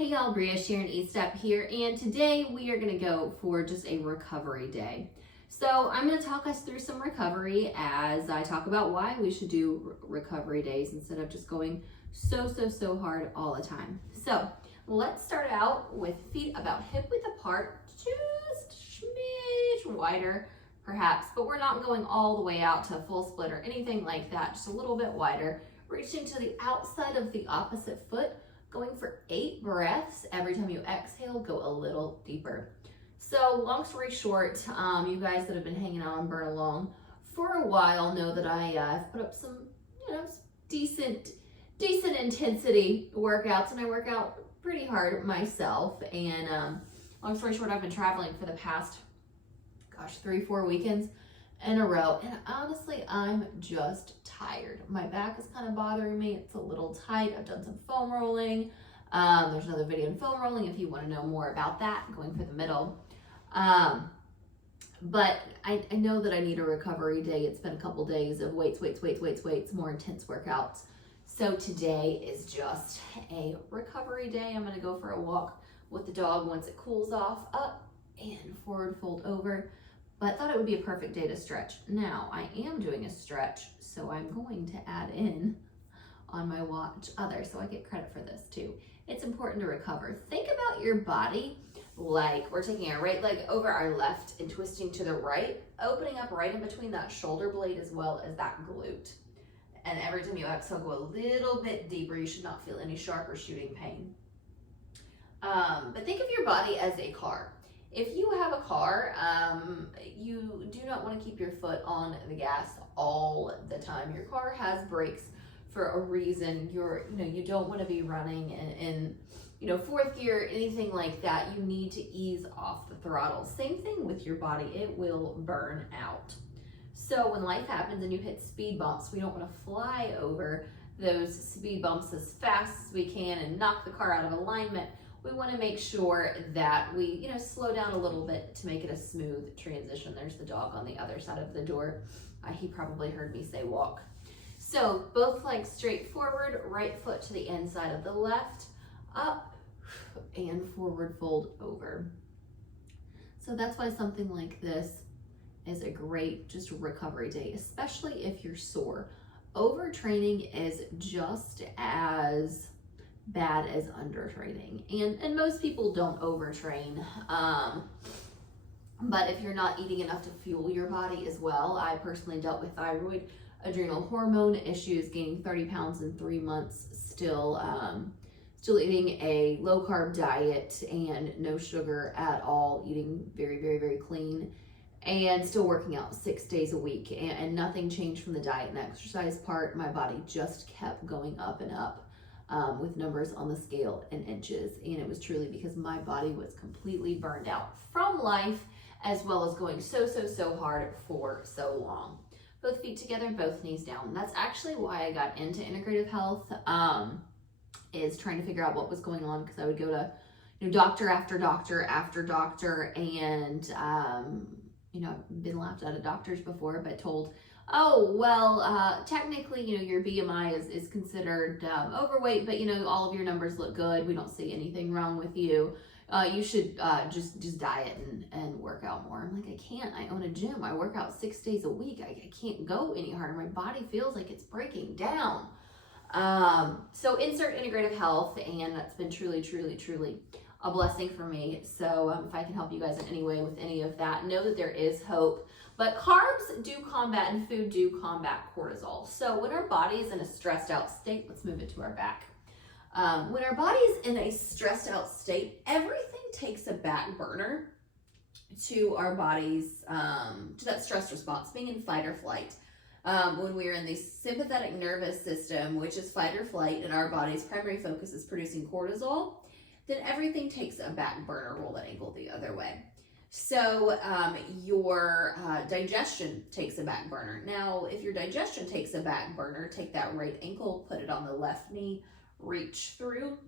Hey y'all, Bria, Sharon Estep here, and today we are going to go for just a recovery day. So I'm going to talk us through some recovery as I talk about why we should do recovery days instead of just going so hard all the time. So let's start out with feet about hip width apart, just a smidge wider perhaps, but we're not going all the way out to a full split or anything like that, just a little bit wider. Reaching to the outside of the opposite foot, going for 8 breaths. Every time you exhale, go a little deeper. So long story short, you guys that have been hanging out on Burn Along for a while know that I've put up some, decent intensity workouts, and I work out pretty hard myself. And long story short, I've been traveling for the past, 3-4 weekends in a row, and honestly I'm just tired. My back is kind of bothering me. It's a little tight. I've done some foam rolling. There's another video on foam rolling if you want to know more about that, going for the middle. But I know that I need a recovery day. It's been a couple days of weights, more intense workouts. So today is just a recovery day. I'm going to go for a walk with the dog once it cools off, up and forward fold over. But I thought it would be a perfect day to stretch. Now, I am doing a stretch, so I'm going to add in on my watch other, so I get credit for this too. It's important to recover. Think about your body like we're taking our right leg over our left and twisting to the right, opening up right in between that shoulder blade as well as that glute. And every time you exhale, go a little bit deeper. You should not feel any sharp or shooting pain. But think of your body as a car. If you have a car, you do not want to keep your foot on the gas all the time. Your car has brakes for a reason. You don't want to be running in fourth gear, anything like that. You need to ease off the throttle. Same thing with your body. It will burn out. So when life happens and you hit speed bumps, we don't want to fly over those speed bumps as fast as we can and knock the car out of alignment. We want to make sure that we, slow down a little bit to make it a smooth transition. There's the dog on the other side of the door. He probably heard me say walk. So both legs straight forward, right foot to the inside of the left, up and forward fold over. So that's why something like this is a great just recovery day, especially if you're sore. Overtraining is just as bad as undertraining, and most people don't overtrain, but if you're not eating enough to fuel your body as well. I personally dealt with thyroid, adrenal hormone issues, gaining 30 pounds in 3 months, still eating a low carb diet and no sugar at all, eating very clean, and still working out 6 days a week, and nothing changed from the diet and exercise part. My body just kept going up and up with numbers on the scale in inches, and it was truly because my body was completely burned out from life, as well as going so hard for so long. Both feet together, both knees down. That's actually why I got into integrative health, is trying to figure out what was going on, because I would go to doctor after doctor after doctor, and been laughed at doctors before, but told, oh, well, technically, your BMI is considered overweight, but, all of your numbers look good. We don't see anything wrong with you. You should just diet and work out more. I'm like, I can't. I own a gym. I work out 6 days a week. I can't go any harder. My body feels like it's breaking down. So insert integrative health, and that's been truly a blessing for me. So if I can help you guys in any way with any of that, know that there is hope. But carbs do combat, and food do combat cortisol. So when our body is in a stressed out state, let's move it to our back. When our body is in a stressed out state, everything takes a back burner to our body's, to that stress response, being in fight or flight. When we're in the sympathetic nervous system, which is fight or flight, and our body's primary focus is producing cortisol, then everything takes a back burner. Roll that ankle the other way. So your digestion takes a back burner. Now, if your digestion takes a back burner, take that right ankle, put it on the left knee, reach through,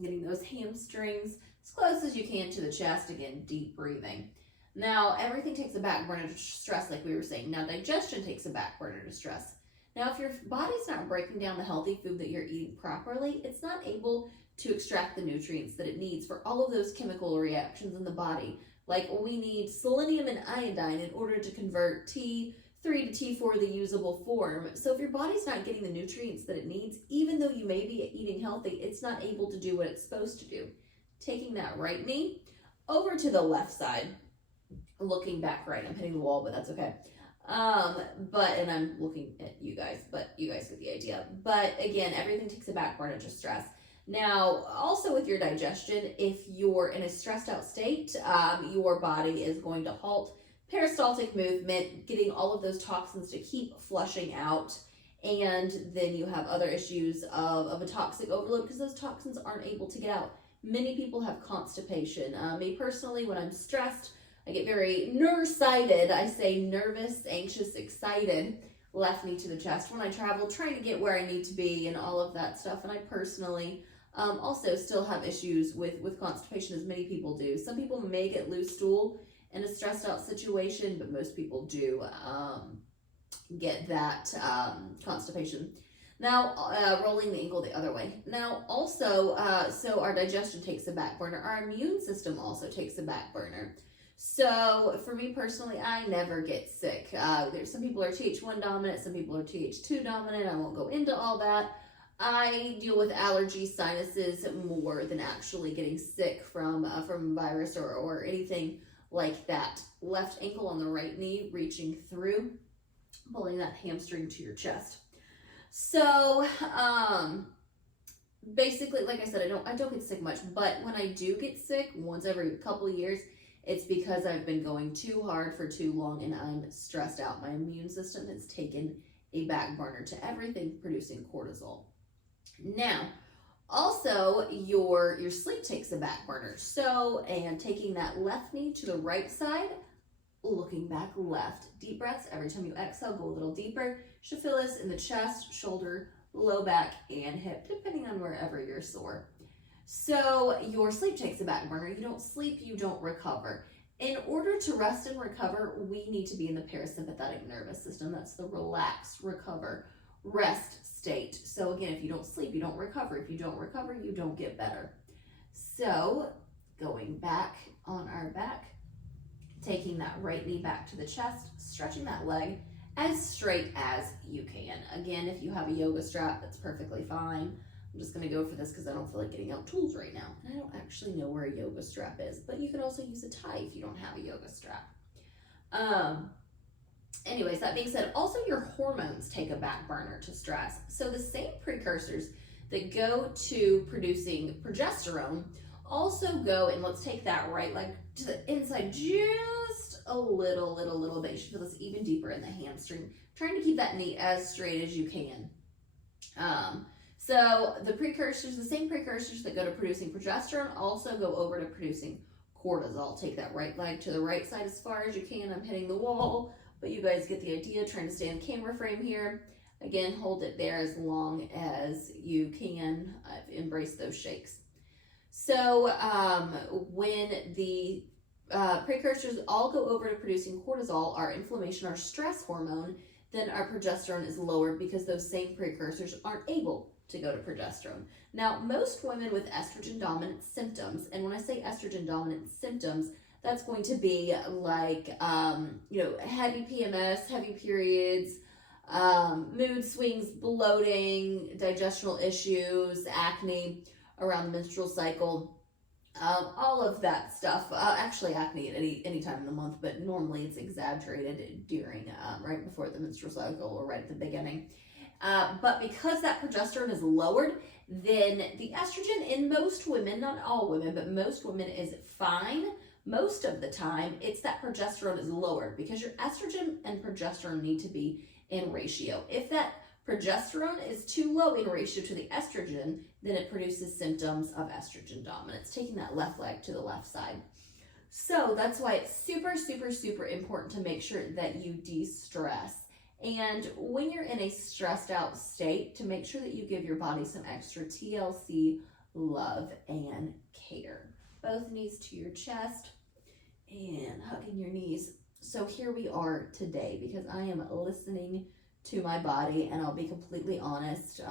getting those hamstrings as close as you can to the chest. Again, deep breathing. Now, everything takes a back burner to stress, like we were saying. Now, digestion takes a back burner to stress. Now, if your body's not breaking down the healthy food that you're eating properly, it's not able to extract the nutrients that it needs for all of those chemical reactions in the body. Like we need selenium and iodine in order to convert T3 to T4, the usable form. So if your body's not getting the nutrients that it needs, even though you may be eating healthy, it's not able to do what it's supposed to do. Taking that right knee over to the left side, looking back right. I'm hitting the wall, but that's okay. And I'm looking at you guys, but you guys get the idea. But again, everything takes a back burner to stress. Now, also with your digestion, if you're in a stressed out state, your body is going to halt peristaltic movement, getting all of those toxins to keep flushing out. And then you have other issues of a toxic overload because those toxins aren't able to get out. Many people have constipation. Me personally, when I'm stressed, I get very nearsighted. I say nervous, anxious, excited, left knee to the chest when I travel, trying to get where I need to be and all of that stuff. And I personally also still have issues with constipation, as many people do. Some people may get loose stool in a stressed out situation, but most people do get that constipation. Now, rolling the ankle the other way. Now, also, so our digestion takes a back burner. Our immune system also takes a back burner. So for me personally, I never get sick. There's some people are Th1 dominant, some people are Th2 dominant. I won't go into all that. I deal with allergies, sinuses more than actually getting sick from virus or anything like that. Left ankle on the right knee, reaching through, pulling that hamstring to your chest. So basically, like I said, I don't get sick much, but when I do get sick, once every couple of years, it's because I've been going too hard for too long and I'm stressed out. My immune system has taken a back burner to everything producing cortisol. Now, also your sleep takes a back burner. So, and taking that left knee to the right side, looking back left. Deep breaths. Every time you exhale, go a little deeper. Should feel this in the chest, shoulder, low back, and hip, depending on wherever you're sore. So your sleep takes a back burner. You don't sleep, you don't recover. In order to rest and recover, we need to be in the parasympathetic nervous system. That's the relax, recover, rest state. So again, if you don't sleep, you don't recover. If you don't recover, you don't get better. So going back on our back, taking that right knee back to the chest, stretching that leg as straight as you can. Again, if you have a yoga strap, that's perfectly fine. I'm just going to go for this because I don't feel like getting out tools right now. And I don't actually know where a yoga strap is, but you could also use a tie if you don't have a yoga strap. Anyways, that being said, also your hormones take a back burner to stress. So the same precursors that go to producing progesterone also go, and let's take that right leg to the inside just a little bit. You should feel this even deeper in the hamstring. Trying to keep that knee as straight as you can. So the precursors, the same precursors that go to producing progesterone also go over to producing cortisol. Take that right leg to the right side as far as you can. I'm hitting the wall, but you guys get the idea. Trying to stay on camera frame here. Again, hold it there as long as you can. Embrace those shakes. So when the precursors all go over to producing cortisol, our inflammation, our stress hormone, then our progesterone is lower because those same precursors aren't able to go to progesterone. Now, most women with estrogen dominant symptoms, and when I say estrogen dominant symptoms, that's going to be like, heavy PMS, heavy periods, mood swings, bloating, digestional issues, acne around the menstrual cycle, all of that stuff. Actually, acne at any time in the month, but normally it's exaggerated during, right before the menstrual cycle or right at the beginning. But because that progesterone is lowered, then the estrogen in most women, not all women, but most women is fine. Most of the time, it's that progesterone is lowered because your estrogen and progesterone need to be in ratio. If that progesterone is too low in ratio to the estrogen, then it produces symptoms of estrogen dominance, taking that left leg to the left side. So that's why it's super, super, super important to make sure that you de-stress. And when you're in a stressed out state, to make sure that you give your body some extra TLC love and care. Both knees to your chest and hugging your knees. So here we are today because I am listening to my body, and I'll be completely honest,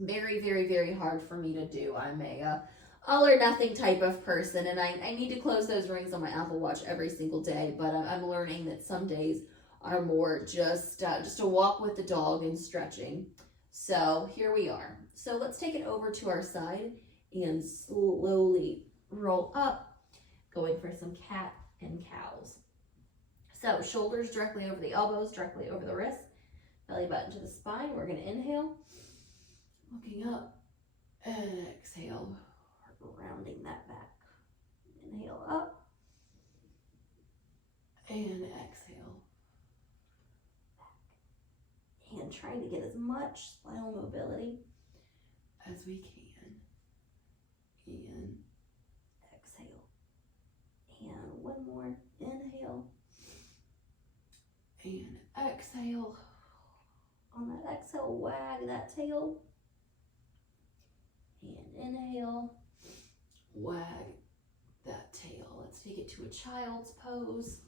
Very, very, very hard for me to do. I'm a all or nothing type of person, and I need to close those rings on my Apple Watch every single day, but I'm learning that some days are more just a walk with the dog and stretching. So here we are. So let's take it over to our side and slowly roll up, going for some cat and cows. So shoulders directly over the elbows, directly over the wrists, belly button to the spine. We're going to inhale, looking up, and exhale, rounding that back. Inhale up, and exhale back. And trying to get as much spinal mobility as we can. And exhale. And one more. Inhale. And exhale. On that exhale, wag that tail. And inhale. Wag that tail. Let's take it to a child's pose.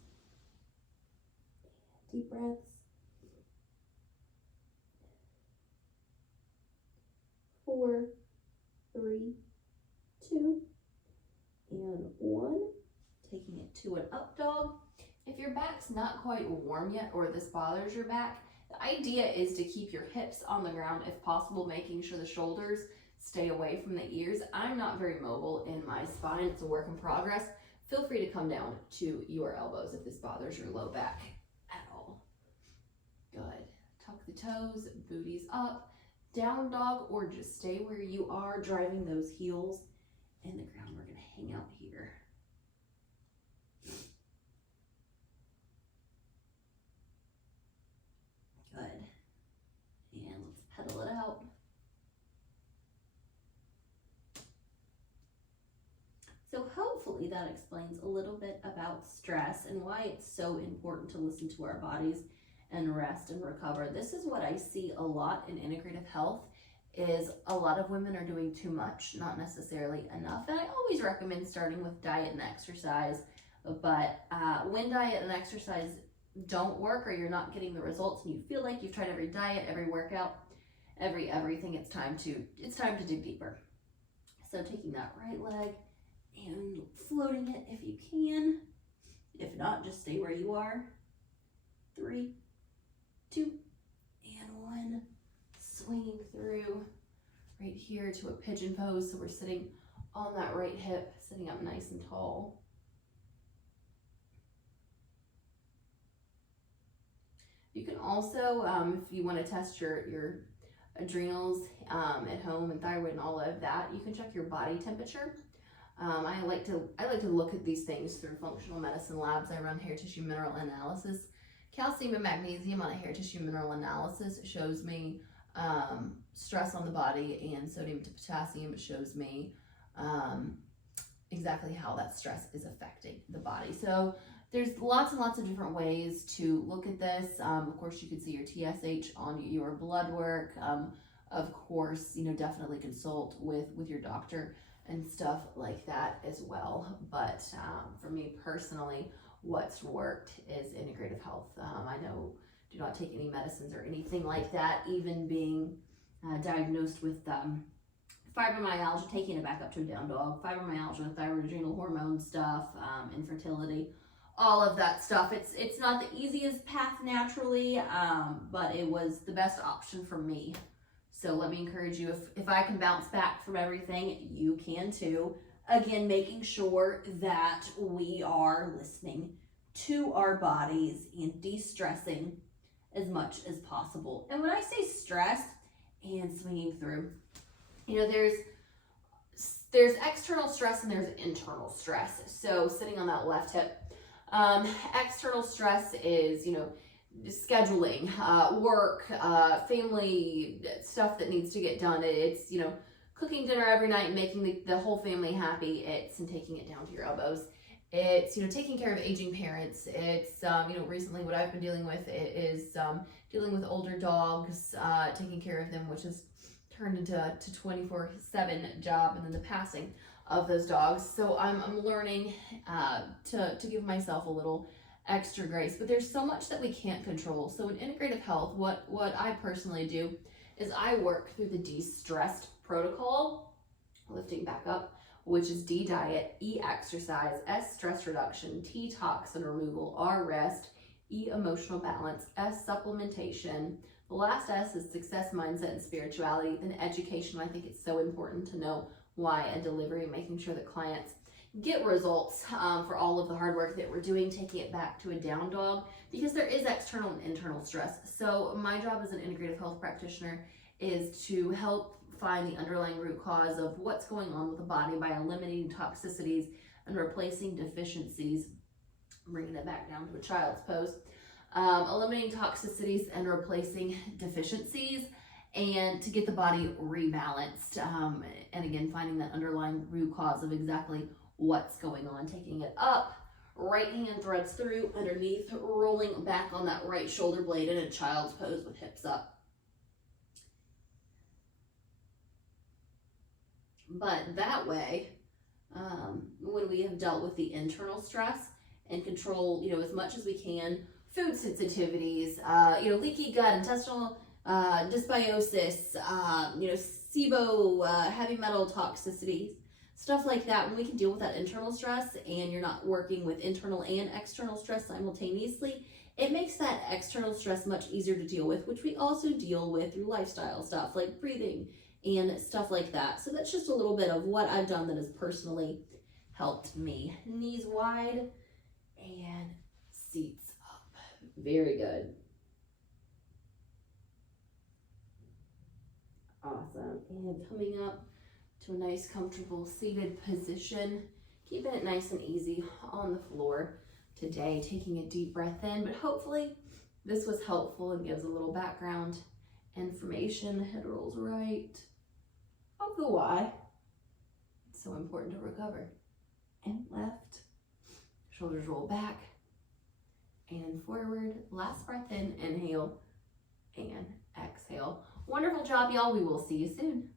Deep breaths. 4, 3, 2, and 1. Taking it to an up dog. If your back's not quite warm yet, or this bothers your back, the idea is to keep your hips on the ground if possible, making sure the shoulders stay away from the ears. I'm not very mobile in my spine. It's a work in progress. Feel free to come down to your elbows if this bothers your low back at all. Good. Tuck the toes, booties up. Down dog, or just stay where you are, driving those heels in the ground. We're going to hang out here. Good. And let's pedal it out. So hopefully that explains a little bit about stress and why it's so important to listen to our bodies and rest and recover. This is what I see a lot in integrative health, is a lot of women are doing too much, not necessarily enough. And I always recommend starting with diet and exercise, but when diet and exercise don't work, or you're not getting the results and you feel like you've tried every diet, every workout, everything, it's time to dig deeper. So taking that right leg and floating it if you can. If not, just stay where you are. 3, 2, and 1. Swinging through right here to a pigeon pose. So we're sitting on that right hip, sitting up nice and tall. You can also, if you want to test your adrenals at home and thyroid and all of that, you can check your body temperature. I like to look at these things through functional medicine labs. I run hair tissue mineral analysis. Calcium and magnesium on a hair tissue mineral analysis shows me stress on the body, and sodium to potassium shows me exactly how that stress is affecting the body. So there's lots and lots of different ways to look at this. Of course, you can see your TSH on your blood work. Of course, definitely consult with your doctor and stuff like that as well. But for me personally, what's worked is integrative health. I know, do not take any medicines or anything like that. Even being diagnosed with fibromyalgia, taking it back up to a down dog, fibromyalgia, thyroid, adrenal hormone stuff, infertility, all of that stuff. It's not the easiest path naturally, but it was the best option for me. So let me encourage you, if I can bounce back from everything, you can too. Again, making sure that we are listening to our bodies and de-stressing as much as possible. And when I say stress and swinging through, there's external stress and there's internal stress. So sitting on that left hip, external stress is, scheduling, work, family stuff that needs to get done. It's, cooking dinner every night and making the whole family happy. It's taking it down to your elbows. It's, taking care of aging parents. It's, recently what I've been dealing with is dealing with older dogs, taking care of them, which has turned into a 24/7 job, and then the passing of those dogs. So I'm learning to give myself a little extra grace, but there's so much that we can't control. So in integrative health, what I personally do is I work through the de-stressed protocol, lifting back up, which is D, diet, E, exercise, S, stress reduction, T, toxin removal, R, rest, E, emotional balance, S, supplementation. The last S is success, mindset, and spirituality. Then education. I think it's so important to know why and delivery, making sure that clients get results for all of the hard work that we're doing, taking it back to a down dog, because there is external and internal stress. So my job as an integrative health practitioner is to help find the underlying root cause of what's going on with the body by eliminating toxicities and replacing deficiencies, bringing it back down to a child's pose, eliminating toxicities and replacing deficiencies, and to get the body rebalanced, and again finding that underlying root cause of exactly what's going on, taking it up, right hand threads through, underneath, rolling back on that right shoulder blade in a child's pose with hips up. But that way, when we have dealt with the internal stress and control, as much as we can, food sensitivities, leaky gut, intestinal dysbiosis, SIBO, heavy metal toxicities, stuff like that. When we can deal with that internal stress and you're not working with internal and external stress simultaneously, it makes that external stress much easier to deal with, which we also deal with through lifestyle stuff like breathing and stuff like that. So that's just a little bit of what I've done that has personally helped me. Knees wide and seats up. Very good. Awesome. And coming up to a nice comfortable seated position, keeping it nice and easy on the floor today, taking a deep breath in, but hopefully this was helpful and gives a little background information. Head rolls right of the Y. It's so important to recover. And left, shoulders roll back and forward. Last breath in, inhale and exhale. Wonderful job, y'all. We will see you soon.